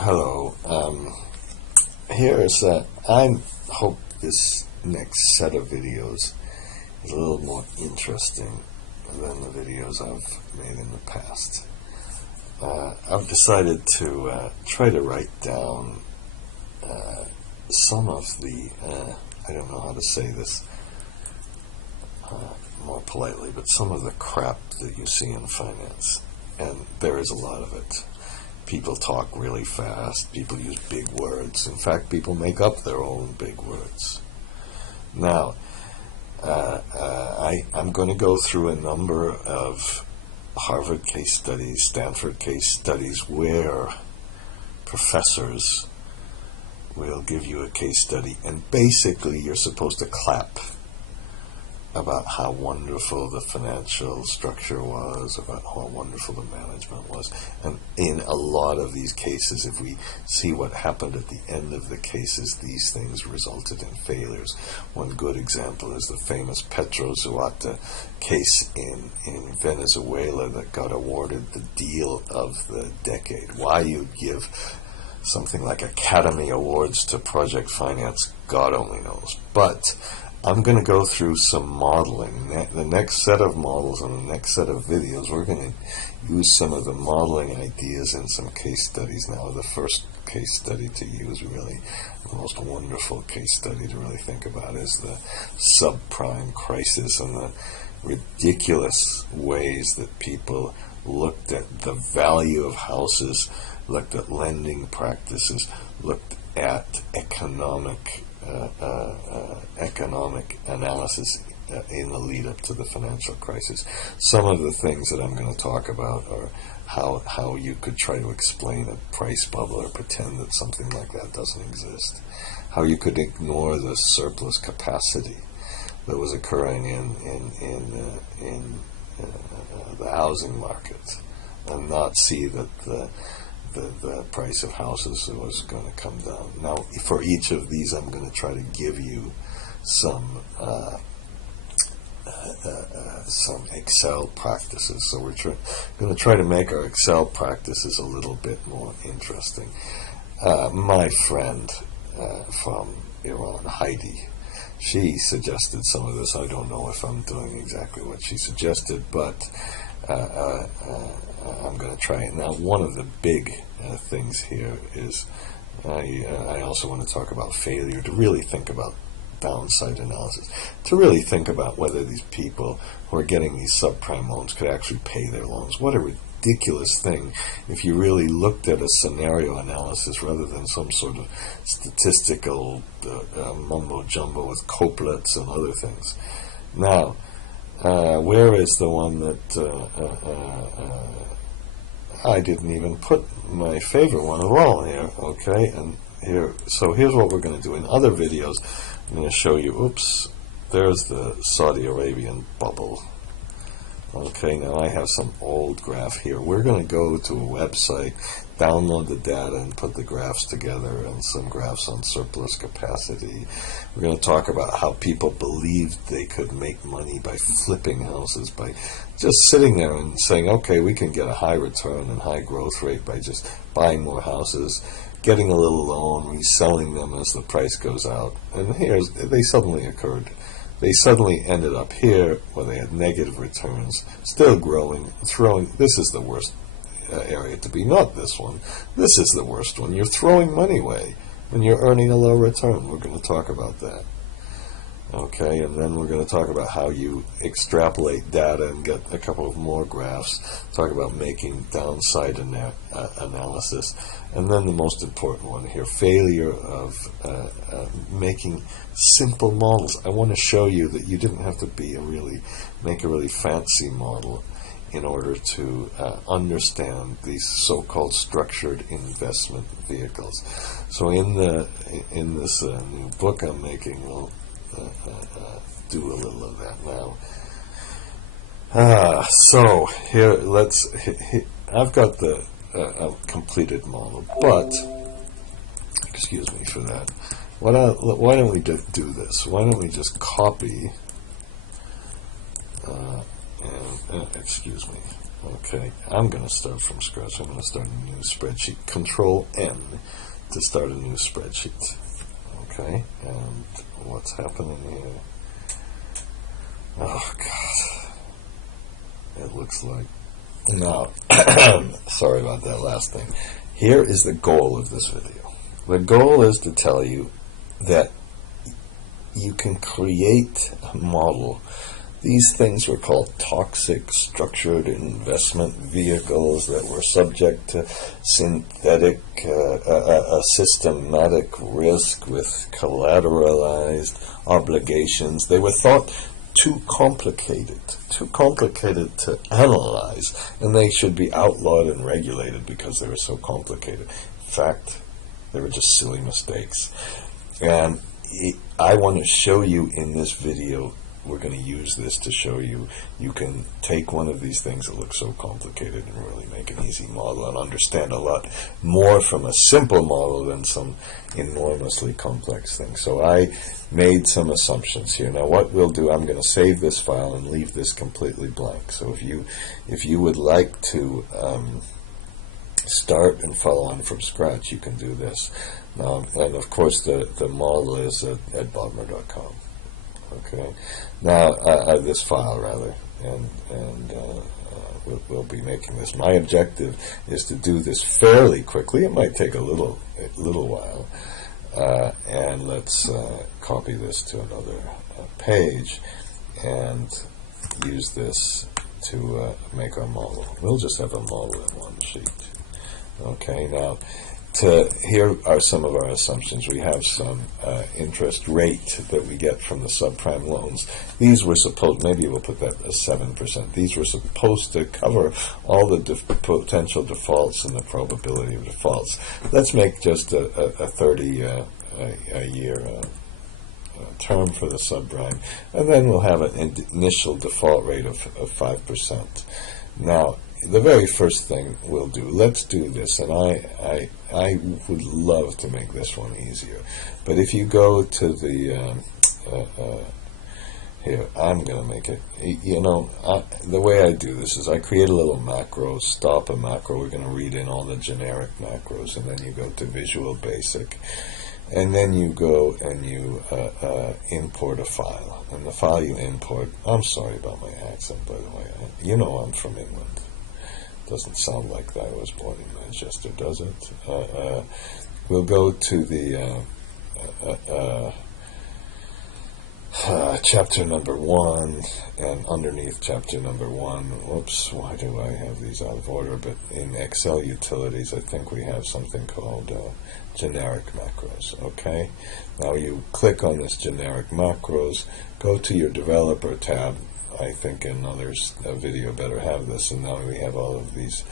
Hello. I hope this next set of videos is a little more interesting than the videos I've made in the past. I've decided to try to write down some of the, I don't know how to say this more politely, but some of the crap that you see in finance. And there is a lot of it. People talk really fast. People use big words. In fact, people make up their own big words. Now, I'm going to go through a number of Harvard case studies, Stanford case studies, where professors will give you a case study, and basically you're supposed to clap about how wonderful the financial structure was, about how wonderful the management was. And in a lot of these cases, if we see what happened at the end of the cases, these things resulted in failures. One good example is the famous Petrozuata case in Venezuela that got awarded the deal of the decade. Why you give something like Academy Awards to project finance, God only knows. But I'm going to go through some modeling. The next set of models and the next set of videos, we're going to use some of the modeling ideas in some case studies. Now, the first case study to use, really, the most wonderful case study to really think about, is the subprime crisis and the ridiculous ways that people looked at the value of houses, looked at lending practices, looked at economic analysis in the lead up to the financial crisis. Some of the things that I'm going to talk about are how you could try to explain a price bubble or pretend that something like that doesn't exist. How you could ignore the surplus capacity that was occurring in the housing market and not see that the price of houses was going to come down. Now, for each of these, I'm going to try to give you some Excel practices. So we're going to try to make our Excel practices a little bit more interesting. My friend from Iran, Heidi, she suggested some of this. I don't know if I'm doing exactly what she suggested, but I'm going to try it. Now, one of the big things here is I also want to talk about failure, to really think about downside analysis, to really think about whether these people who are getting these subprime loans could actually pay their loans. What a ridiculous thing if you really looked at a scenario analysis rather than some sort of statistical mumbo-jumbo with couplets and other things. Now, where is the one that I didn't even put my favorite one of all here, okay? And so here's what we're going to do. In other videos, I'm going to show you, oops, there's the Saudi Arabian bubble. Okay, now I have some old graph here. We're going to go to a website, download the data, and put the graphs together, and some graphs on surplus capacity. We're going to talk about how people believed they could make money by flipping houses, by just sitting there and saying, okay, we can get a high return and high growth rate by just buying more houses, getting a little loan, reselling them as the price goes out. And they suddenly occurred. They suddenly ended up here where they had negative returns, still growing, this is the worst area to be, not this one. This is the worst one. You're throwing money away when you're earning a low return. We're going to talk about that. Okay, and then we're going to talk about how you extrapolate data and get a couple of more graphs, talk about making downside analysis, and then the most important one here, failure of making simple models. I want to show you that you didn't have to make a really fancy model in order to understand these so-called structured investment vehicles. So in this new book I'm making, we'll do a little of that now. So here, I've got the completed model, but excuse me for that. Why don't we do this? Why don't we just copy? Excuse me. Okay, I'm going to start from scratch. I'm going to start a new spreadsheet. Control N to start a new spreadsheet. Okay, and what's happening here? Oh, God. It looks like... No, sorry about that last thing. Here is the goal of this video. The goal is to tell you that you can create a model. These things were called toxic structured investment vehicles that were subject to synthetic, systematic risk with collateralized obligations. They were thought too complicated to analyze, and they should be outlawed and regulated because they were so complicated. In fact, they were just silly mistakes. And I want to show you in this video, we're going to use this to show you can take one of these things that look so complicated and really make an easy model and understand a lot more from a simple model than some enormously complex thing. So I made some assumptions here. Now what we'll do, I'm going to save this file and leave this completely blank. So if you would like to start and follow on from scratch, you can do this. And of course the model is at bodmer.com. Okay, now this file rather, and we'll be making this. My objective is to do this fairly quickly. It might take a little while, and let's copy this to another page and use this to make our model. We'll just have a model in one sheet. Okay, now here are some of our assumptions. We have some interest rate that we get from the subprime loans. These were supposed, maybe we'll put that as 7%. These were supposed to cover all the potential defaults and the probability of defaults. Let's make just a 30-year term for the subprime, and then we'll have an initial default rate of 5%. Now, the very first thing we'll do, let's do this, and I would love to make this one easier, but if you go to the here, I'm going to make it, the way I do this is I create a little macro, stop a macro. We're going to read in all the generic macros, and then you go to Visual Basic, and then you go and you import a file, and the file you import, I'm sorry about my accent, by the way, I'm from England. Doesn't sound like that. I was born in Manchester, does it? We'll go to the chapter number 1, and underneath chapter number 1, whoops, why do I have these out of order? But in Excel utilities, I think we have something called generic macros. Okay, now you click on this generic macros, go to your developer tab. I think another video better have this, and now we have all of these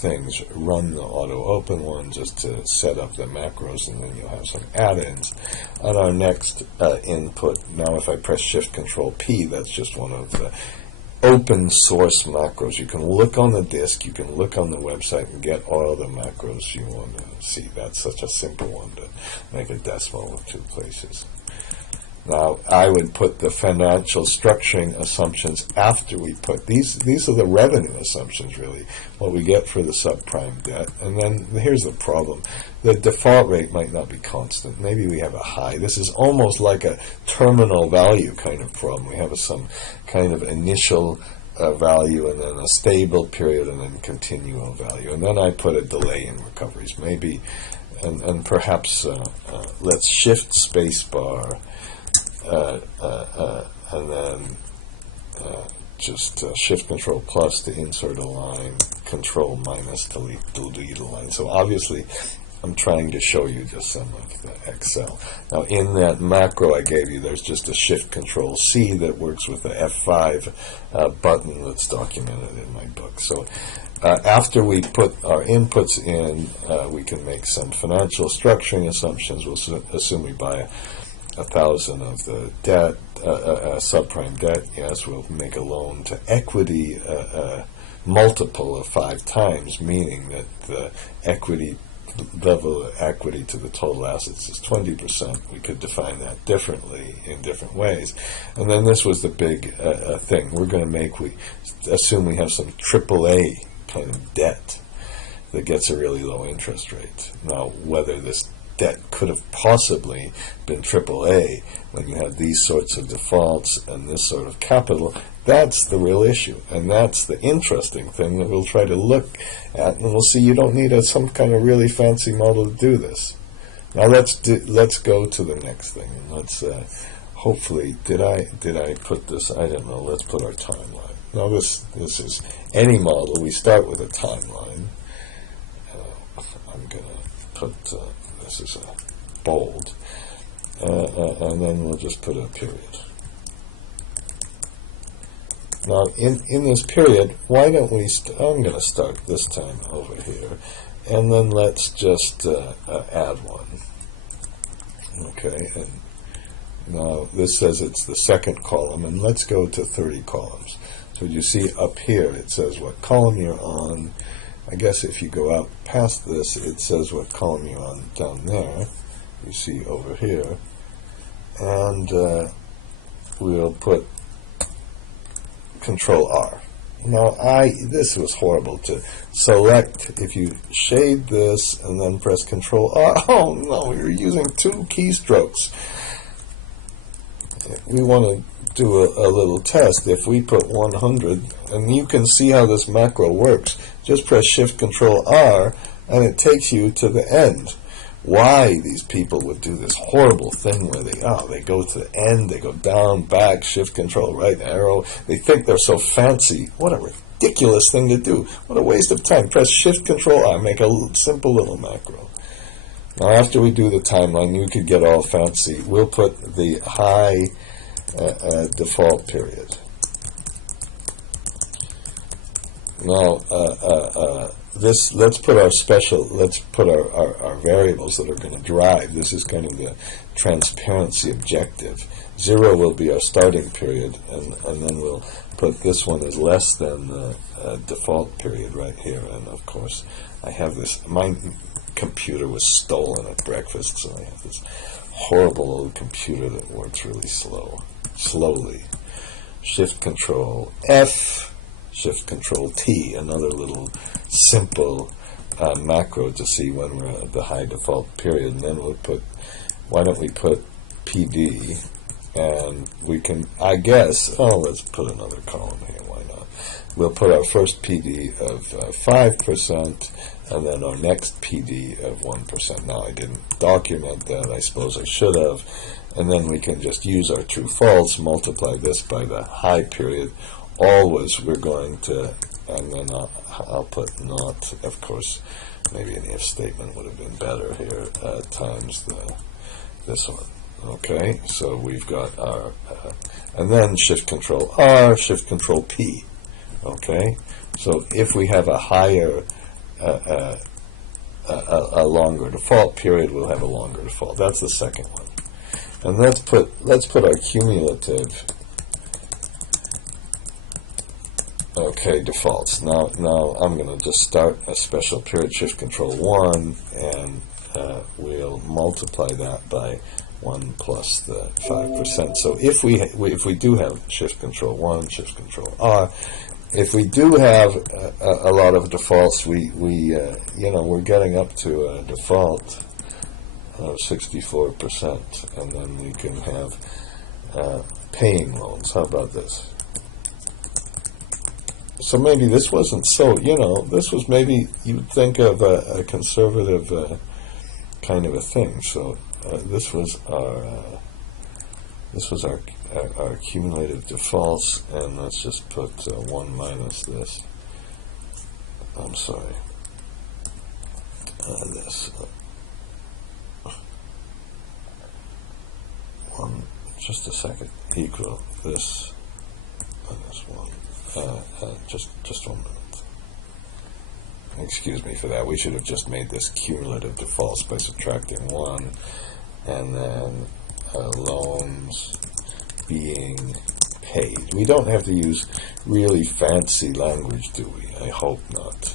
things. Run the auto open one just to set up the macros, and then you'll have some add-ins. On our next input, now if I press Shift Control P, that's just one of the open source macros. You can look on the disk, you can look on the website and get all the macros you want to see. That's such a simple one to make a decimal with 2 places. Now, I would put the financial structuring assumptions after we put these are the revenue assumptions, really, what we get for the subprime debt. And then here's the problem. The default rate might not be constant. Maybe we have a high. This is almost like a terminal value kind of problem. We have some kind of initial value, and then a stable period, and then continual value. And then I put a delay in recoveries. Maybe, and perhaps let's shift spacebar, and then just Shift Control plus to insert a line, Control minus to delete a line. So obviously I'm trying to show you just some of the Excel. Now in that macro I gave you, there's just a Shift Control C that works with the F5 button that's documented in my book. So after we put our inputs in, we can make some financial structuring assumptions. We'll assume we buy 1,000 of the debt, subprime debt. Yes, we'll make a loan to equity multiple of 5 times, meaning that the equity level of equity to the total assets is 20%. We could define that differently in different ways. And then this was the big thing. We're going to we assume we have some AAA kind of debt that gets a really low interest rate. Now, whether this debt could have possibly been AAA when you have these sorts of defaults and this sort of capital, that's the real issue, and that's the interesting thing that we'll try to look at, and we'll see you don't need some kind of really fancy model to do this. Now let's go to the next thing. Let's hopefully did I put this? I don't know. Let's put our timeline. Now this is any model. We start with a timeline. I'm gonna put this is a bold, and then we'll just put a period. Now, in this period, why don't we, I'm going to start this time over here, and then let's just add one. Okay, and now this says it's the second column, and let's go to 30 columns. So you see up here, it says what column you're on. I guess if you go out past this, it says what column you're on down there. You see over here. And we'll put Control R. Now, this was horrible to select. If you shade this and then press Control R, oh no, you're using two keystrokes. We want to do a little test. If we put 100, and you can see how this macro works, just press Shift Control R, and it takes you to the end. Why these people would do this horrible thing where they go to the end, they go down, back, Shift Control, right arrow. They think they're so fancy. What a ridiculous thing to do. What a waste of time. Press Shift Control R, make a simple little macro. Now after we do the timeline, you could get all fancy. We'll put the high default period. Now let's put our variables that are going to drive. This is kind of the transparency objective. 0 will be our starting period, and then we'll put this one as less than the default period right here. And of course, I have this. My computer was stolen at breakfast, so I have this horrible old computer that works really slowly. Shift Control F. Shift Control T, another little simple macro to see when we're at the high default period. And then we'll put, why don't we put PD, and we can, I guess, let's put another column here, why not? We'll put our first PD of 5%, and then our next PD of 1%. Now, I didn't document that, I suppose I should have. And then we can just use our true false, multiply this by the high period. Always we're going to, and then I'll put not, of course, maybe an if statement would have been better here, times this one. Okay, so we've got our, and then Shift Control R, Shift Control P. Okay, so if we have a higher, a longer default period, we'll have a longer default. That's the second one. And let's put our cumulative. Okay, defaults. Now I'm going to just start a special period, Shift Control 1, and we'll multiply that by 1 plus the 5%. So if we do have Shift Control 1, Shift Control R, if we do have a lot of defaults, we're getting up to a default of 64%, and then we can have paying loans. How about this? So maybe this wasn't so, this was maybe you'd think of a conservative kind of a thing. So this was our cumulative defaults, and let's just put 1 minus this. I'm sorry, this 1. Just a second. Equal this minus 1. Just 1 minute. Excuse me for that. We should have just made this cumulative defaults by subtracting 1, and then loans being paid. We don't have to use really fancy language, do we? I hope not.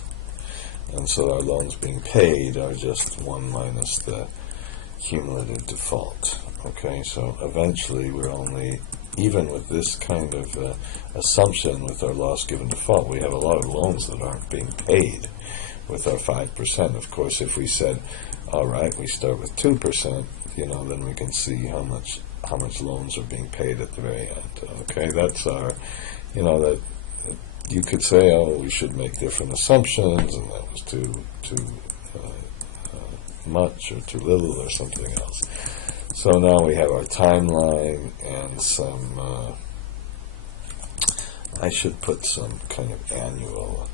And so our loans being paid are just 1 minus the cumulative default. Okay, so eventually we're only, even with this kind of assumption with our loss given default, we have a lot of loans that aren't being paid with our 5%. Of course, if we said, all right, we start with 2%, then we can see how much loans are being paid at the very end. Okay, that's our, that you could say, oh, we should make different assumptions, and that was too much or too little or something else. So now we have our timeline and some, I should put some kind of annual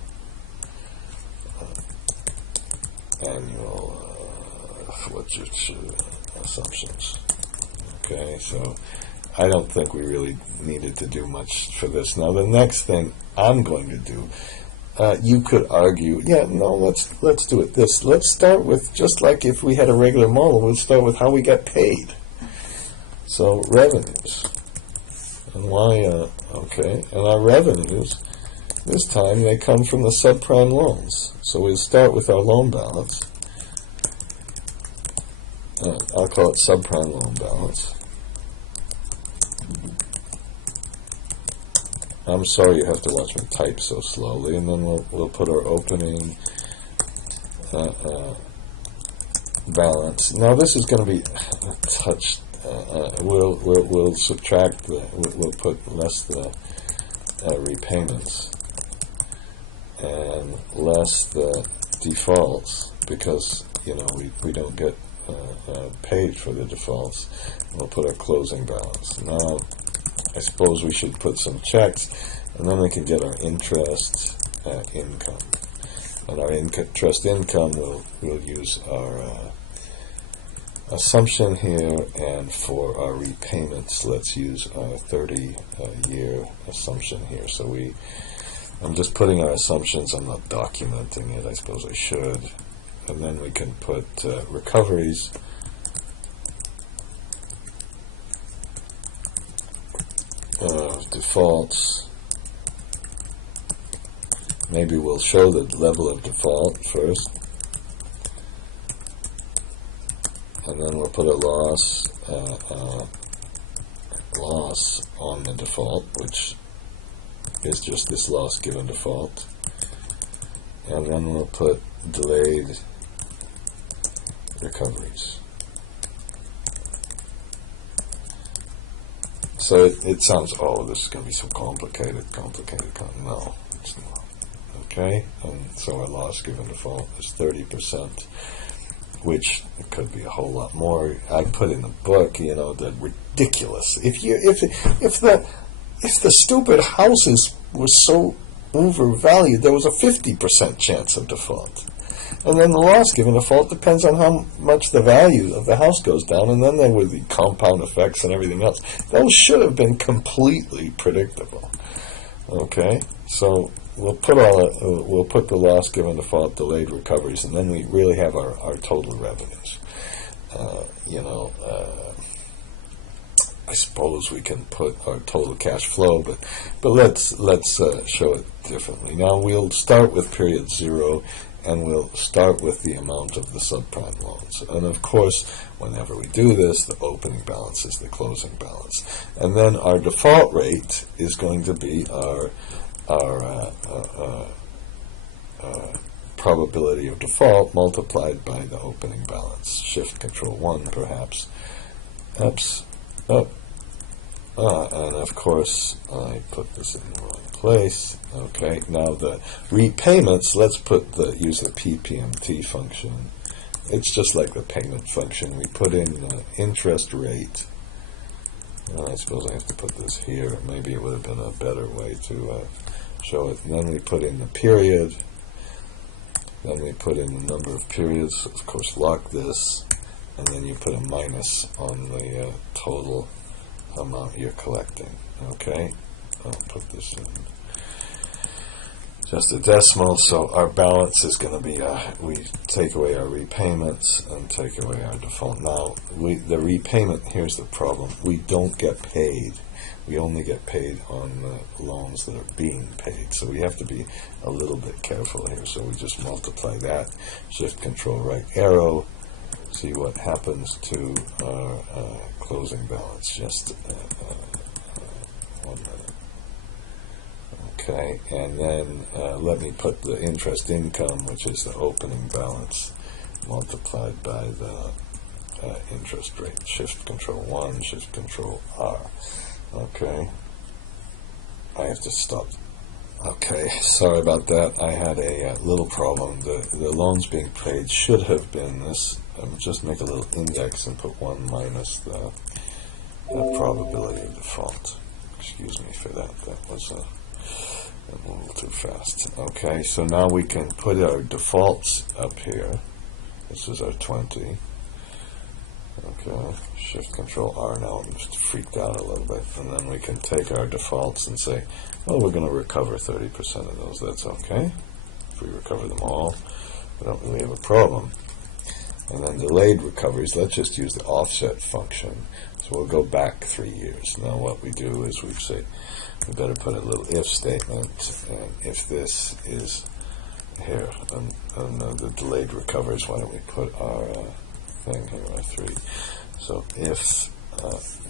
assumptions. Okay, so I don't think we really needed to do much for this. Now the next thing I'm going to do, you could argue, let's do it this. Let's start with, just like if we had a regular model, we'll start with how we get paid. So revenues. And why, and our revenues, this time they come from the subprime loans. So we'll start with our loan balance. I'll call it subprime loan balance. I'm sorry you have to watch me type so slowly, and then we'll put our opening balance. Now this is going to be a touch. We'll subtract we'll put less the repayments and less the defaults, because we don't get paid for the defaults. We'll put our closing balance. Now I suppose we should put some checks, and then we can get our interest income. And our interest income, we'll use our assumption here, and for our repayments, let's use our 30-year assumption here. So I'm just putting our assumptions. I'm not documenting it. I suppose I should. And then we can put recoveries. Defaults. Maybe we'll show the level of default first, and then we'll put a loss on the default, which is just this loss given default, and then we'll put delayed recoveries. So it sounds, oh, this is going to be so complicated. No, it's not. Okay, and so our loss given default is 30%, which could be a whole lot more. I put in the book, that ridiculous. If the stupid houses were so overvalued, there was a 50% chance of default. And then the loss given default depends on how much the value of the house goes down, and then there were the compound effects and everything else. Those should have been completely predictable. Okay, so we'll put the loss given default, delayed recoveries, and then we really have our total revenues. I suppose we can put our total cash flow, but let's show it differently. Now we'll start with period 0. And we'll start with the amount of the subprime loans. And of course, whenever we do this, the opening balance is the closing balance. And then our default rate is going to be our probability of default multiplied by the opening balance. Shift Control 1, perhaps. Oops. Up. And of course, I put this in the wrong place. Okay, now the repayments, let's use the PPMT function. It's just like the payment function. We put in the interest rate. I suppose I have to put this here. Maybe it would have been a better way to show it. And then we put in the period. Then we put in the number of periods. Of course, lock this. And then you put a minus on the total amount you're collecting. Okay, I'll put this in just a decimal. So our balance is going to be we take away our repayments and take away our default. Now the repayment, here's the problem: we don't get paid We only get paid on the loans that are being paid. So we have to be a little bit careful here. So we just multiply that, shift control right arrow, see what happens to our closing balance. Just 1 minute. Okay, and then let me put the interest income, which is the opening balance, multiplied by the interest rate. Shift control 1, shift control R. Okay, I have to stop. Okay, sorry about that. I had a little problem. The loans being paid should have been this. Just make a little index and put 1 minus the probability of default. Excuse me for that. That was a little too fast. Okay, so now we can put our defaults up here. This is our 20. Okay, shift control R. Now I'm just freaked out a little bit. And then we can take our defaults and say, well, we're going to recover 30% of those. That's okay. If we recover them all, we don't really have a problem. And then delayed recoveries, let's just use the offset function. So we'll go back 3 years. Now what we do is we say, we better put a little if statement, and if this is here, and the delayed recoveries, why don't we put our thing here, our 3. So if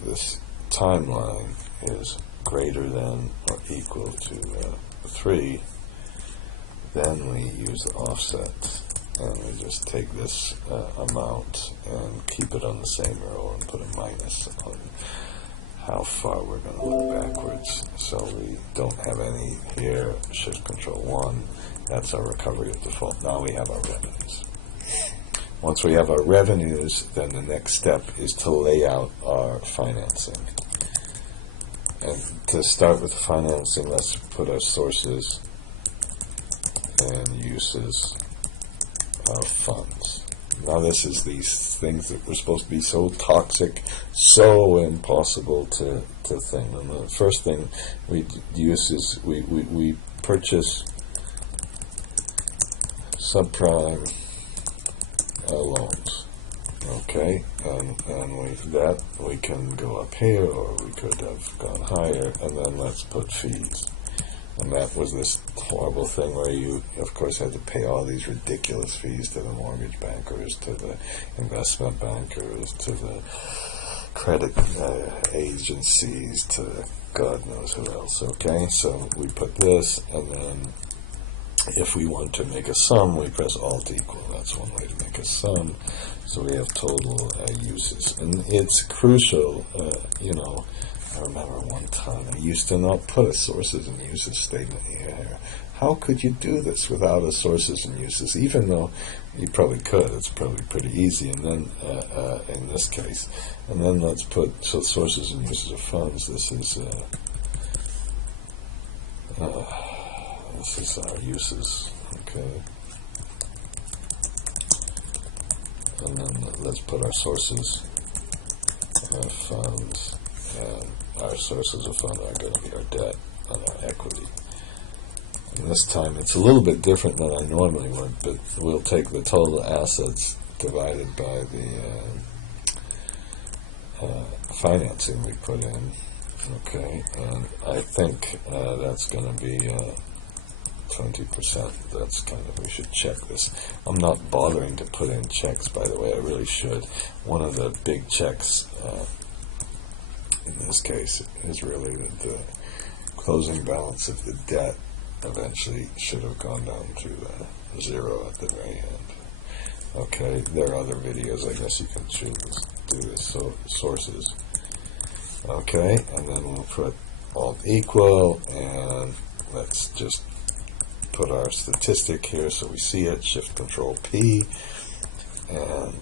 this timeline is greater than or equal to 3, then we use the offset, and we just take this amount and keep it on the same row and put a minus on how far we're going to look backwards. So we don't have any here. Shift control 1, that's our recovery of default. Now we have our revenues. Once we have our revenues, then the next step is to lay out our financing. And to start with the financing, let's put our sources and uses of funds. Now this is these things that were supposed to be so toxic, so impossible to think. And the first thing we use is we purchase subprime loans. Okay, and we can go up here, or we could have gone higher, and then let's put fees. And that was this horrible thing where you, of course, had to pay all these ridiculous fees to the mortgage bankers, to the investment bankers, to the credit agencies, to God knows who else. Okay, so we put this, and then if we want to make a sum, we press Alt equal. That's one way to make a sum. So we have total uses. And it's crucial, you know, I remember one time I used to not put a sources and uses statement here. How could you do this without a sources and uses? Even though you probably could, it's probably pretty easy. And then in this case, and then let's put sources and uses of funds. This is our uses. Okay. And then let's put our sources of funds, and our sources of fund are going to be our debt and our equity. And this time it's a little bit different than I normally would, but we'll take the total assets divided by the financing we put in. Okay, and I think that's going to be 20%. That's kind of, we should check this. I'm not bothering to put in checks, by the way. I really should. One of the big checks in this case is really that the closing balance of the debt eventually should have gone down to 0 at the very end. Okay, there are other videos. I guess you can choose do this. So sources. Okay, and then we'll put Alt equal, and let's just put our statistic here so we see it. Shift Control P, and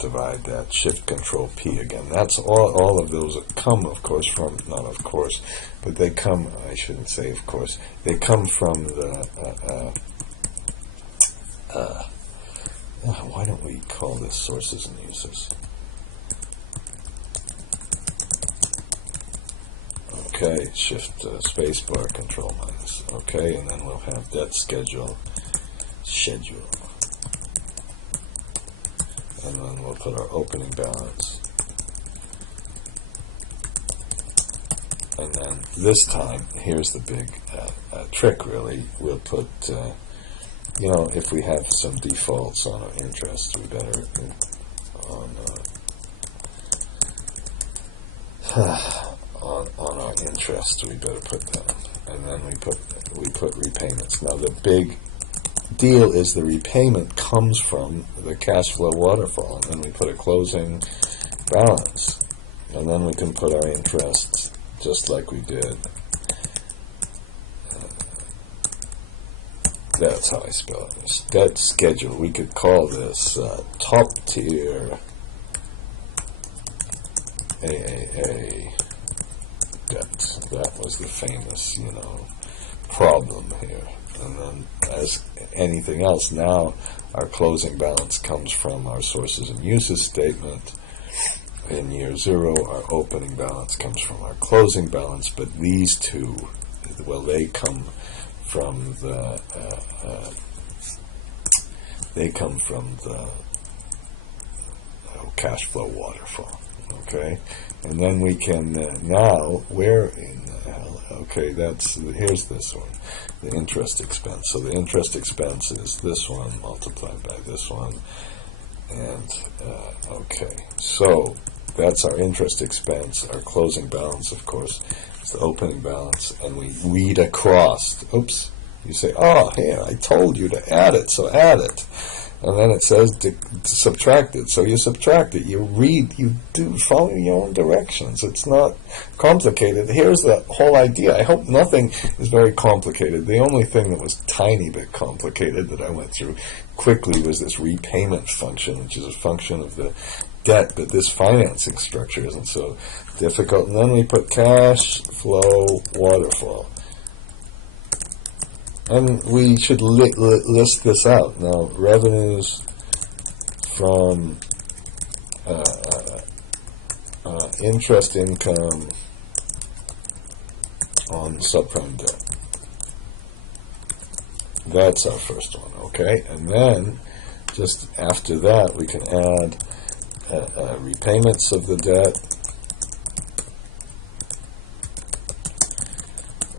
divide that. Shift Control P again. That's all of those that come, of course, from, not of course, but they come, I shouldn't say of course, they come from the why don't we call this sources and uses? Okay, shift spacebar, control minus. Okay, and then we'll have debt schedule, and then we'll put our opening balance, And then this time, here's the big trick, really. We'll put, if we have some defaults on our interest, we better on our interest, we better put that. And then we put repayments. Now the big deal is the repayment comes from the cash flow waterfall, and then we put a closing balance, and then we can put our interest just like we did. That's how I spell it. Debt schedule. We could call this top tier AAA debt. That was the famous, problem here. And then, as anything else, now our closing balance comes from our sources and uses statement. In year 0, our opening balance comes from our closing balance, but these two, well, they come from the cash flow waterfall. Okay, and then we can now, where in the hell? Okay, here's this one, the interest expense. So the interest expense is this one multiplied by this one, and okay, so that's our interest expense. Our closing balance, of course, is the opening balance, and we read across. Oops, you say, oh, here, I told you to add it, so add it. And then it says to subtract it, so you subtract it. You do follow your own directions. It's not complicated. Here's the whole idea. I hope nothing is very complicated. The only thing that was tiny bit complicated that I went through quickly was this repayment function, which is a function of the debt, but this financing structure isn't so difficult. And then we put cash flow waterfall. And we should list this out. Now, revenues from interest income on subprime debt. That's our first one, okay? And then, just after that, we can add repayments of the debt.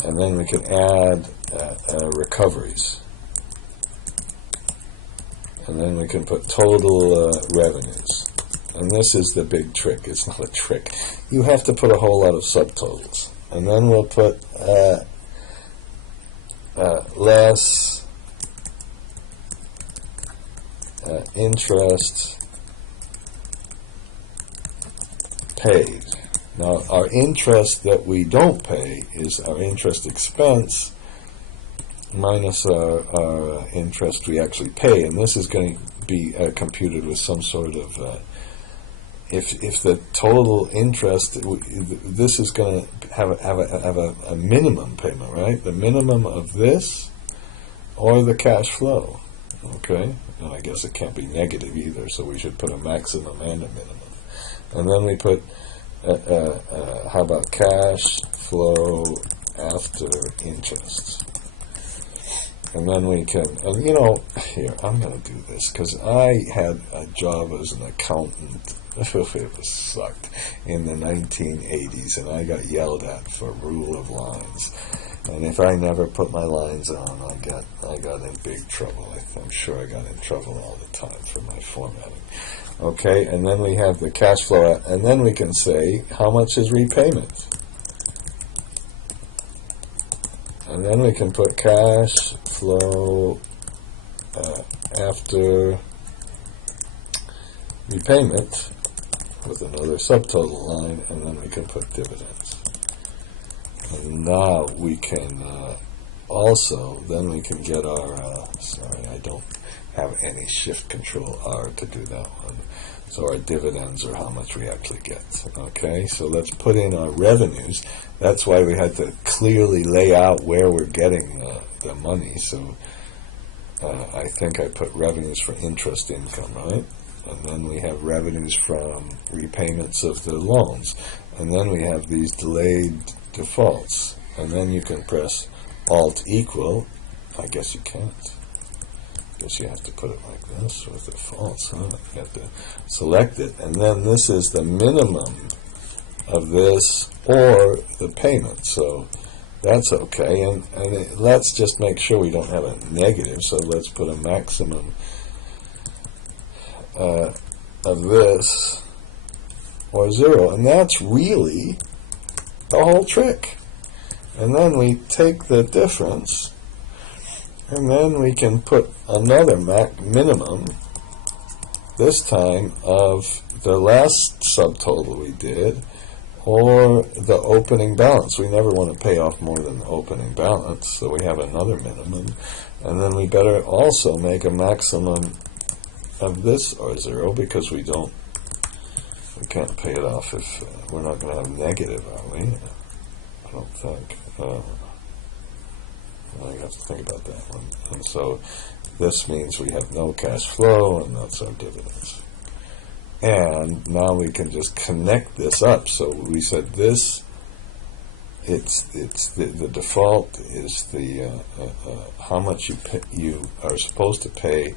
And then we can add recoveries, and then we can put total revenues. And this is the big trick. It's not a trick. You have to put a whole lot of subtotals, and then we'll put less interest paid. Now, our interest that we don't pay is our interest expense minus our interest we actually pay, and this is going to be computed with some sort of if the total interest, this is going to have a minimum payment, right? The minimum of this or the cash flow. Okay, and I guess it can't be negative either, so we should put a maximum and a minimum. And then we put how about cash flow after interest? And then we can, and here, I'm going to do this, because I had a job as an accountant, it sucked, in the 1980s, and I got yelled at for rule of lines. And if I never put my lines on, I got in big trouble. I'm sure I got in trouble all the time for my formatting. Okay, and then we have the cash flow, and then we can say, how much is repayment? And then we can put cash flow after repayment with another subtotal line, and then we can put dividends. And now we can then we can get our, sorry, I don't have any shift control R to do that one. So our dividends are how much we actually get. Okay, so let's put in our revenues. That's why we had to clearly lay out where we're getting the money. So I think I put revenues for interest income, right? And then we have revenues from repayments of the loans. And then we have these delayed defaults. And then you can press Alt equal. I guess you can't. Guess you have to put it like this with the false, huh? You have to select it, and then this is the minimum of this or the payment. So that's okay. And let's just make sure we don't have a negative. So let's put a maximum of this or 0. And that's really the whole trick. And then we take the difference, and then we can put another minimum, this time of the last subtotal we did, or the opening balance. We never want to pay off more than the opening balance, so we have another minimum. And then we better also make a maximum of this or 0, because we can't pay it off if we're not going to have negative, are we? I don't think. I have to think about that one. And so this means we have no cash flow, and that's our dividends. And now we can just connect this up. So we said this, it's the default is the how much you are supposed to pay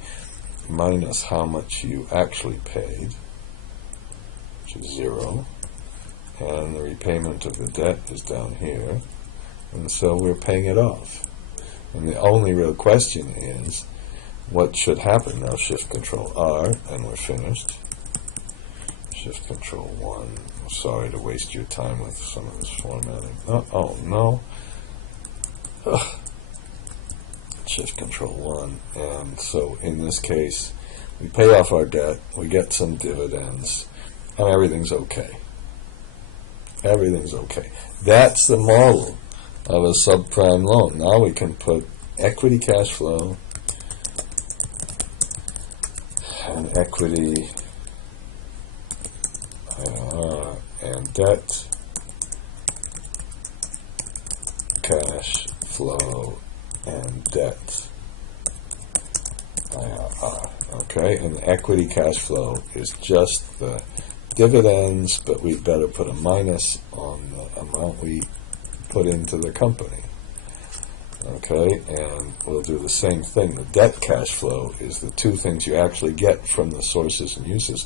minus how much you actually paid, which is 0. And the repayment of the debt is down here. And so we're paying it off. And the only real question is, what should happen? Now shift control R, and we're finished. Shift control 1. I'm sorry to waste your time with some of this formatting. Oh no. Ugh. Shift control 1. And so in this case, we pay off our debt, we get some dividends, and everything's okay. Everything's okay. That's the model of a subprime loan. Now we can put equity cash flow and equity and debt cash flow and debt IRR. Okay, and the equity cash flow is just the dividends, but we better put a minus on the amount we put into the company. Okay, and we'll do the same thing. The debt cash flow is the two things you actually get from the sources and uses.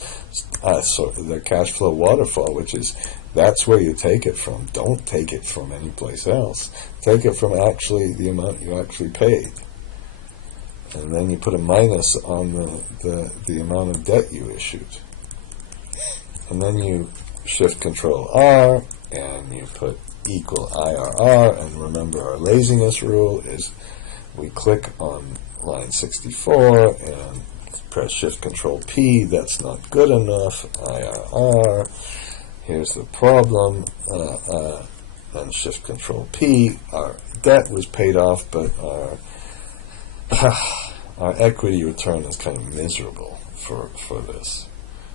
So the cash flow waterfall, which is, that's where you take it from. Don't take it from any place else. Take it from actually the amount you actually paid. And then you put a minus on the amount of debt you issued. And then you shift control R, and you put equal IRR, and remember our laziness rule is we click on line 64 and press shift control P. That's not good enough. IRR, here's the problem, and shift control P. Our debt was paid off, but our equity return is kind of miserable for this.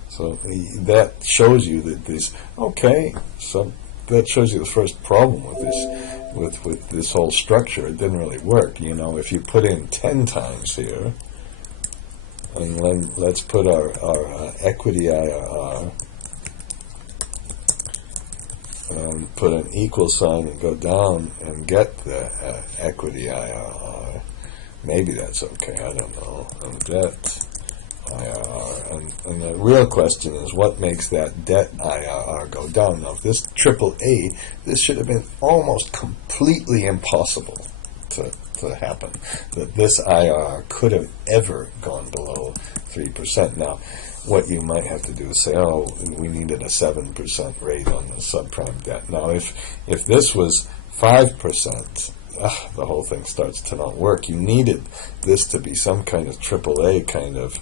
So that shows you that this, okay, so that shows you the first problem with this whole structure. It didn't really work. You know, if you put in 10 times here, and then let's put our equity IRR, and put an equal sign and go down and get the equity IRR. Maybe that's okay, I don't know. And debt IRR, and the real question is, what makes that debt IRR go down? Now, if this AAA, this should have been almost completely impossible to happen, that this IRR could have ever gone below 3%. Now, what you might have to do is say, oh, we needed a 7% rate on the subprime debt. Now, if this was 5%, the whole thing starts to not work. You needed this to be some kind of AAA kind of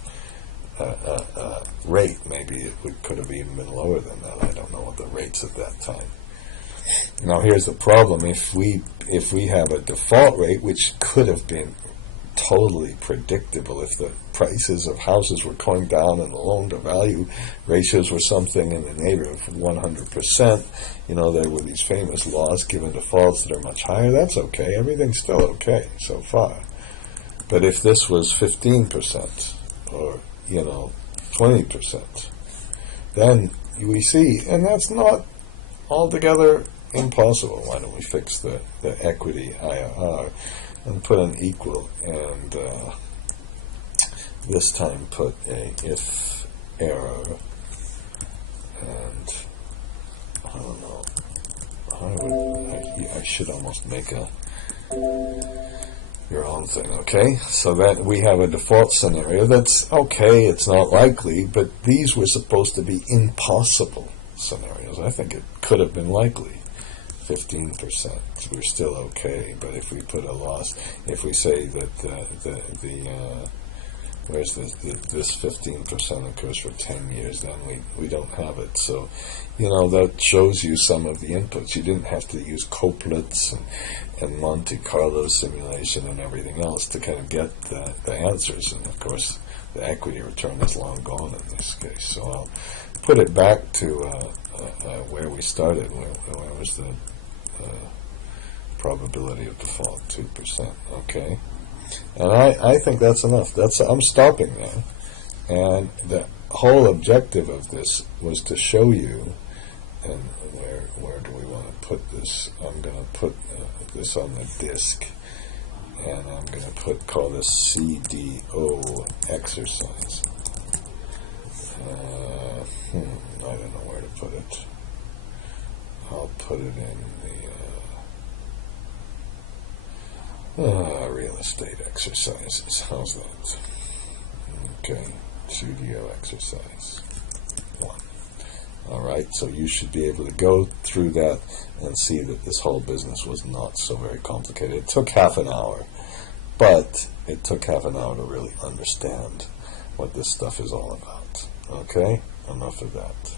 rate. Maybe it could have even been lower than that. I don't know what the rates at that time. Now here's the problem. If we have a default rate, which could have been totally predictable if the prices of houses were going down and the loan to value ratios were something in the neighborhood of 100%, you know, there were these famous laws given defaults that are much higher. That's okay. Everything's still okay so far. But if this was 15% or 20%, then we see, and that's not altogether impossible. Why don't we fix the equity IRR and put an equal, and this time put a if error, and I don't know. I should almost make your own thing, okay? So that we have a default scenario that's okay, it's not likely, but these were supposed to be impossible scenarios. I think it could have been likely. 15%. We're still okay, but if we put a loss, if we say that where's this 15% occurs for 10 years, then we don't have it. So, that shows you some of the inputs. You didn't have to use couplets and Monte Carlo simulation and everything else to kind of get the answers. And of course, the equity return is long gone in this case. So I'll put it back to where we started. Where was the probability of default? 2%. Okay. And I think that's enough. I'm stopping there. And the whole objective of this was to show you, and where do we want to put this? I'm going to put this on the disk, and I'm going to call this CDO Exercise. I don't know where to put it. I'll put it in the real estate exercises. How's that? Okay, CDO Exercise 1. All right, so you should be able to go through that and see that this whole business was not so very complicated. It took half an hour, but it took half an hour to really understand what this stuff is all about. Okay, enough of that.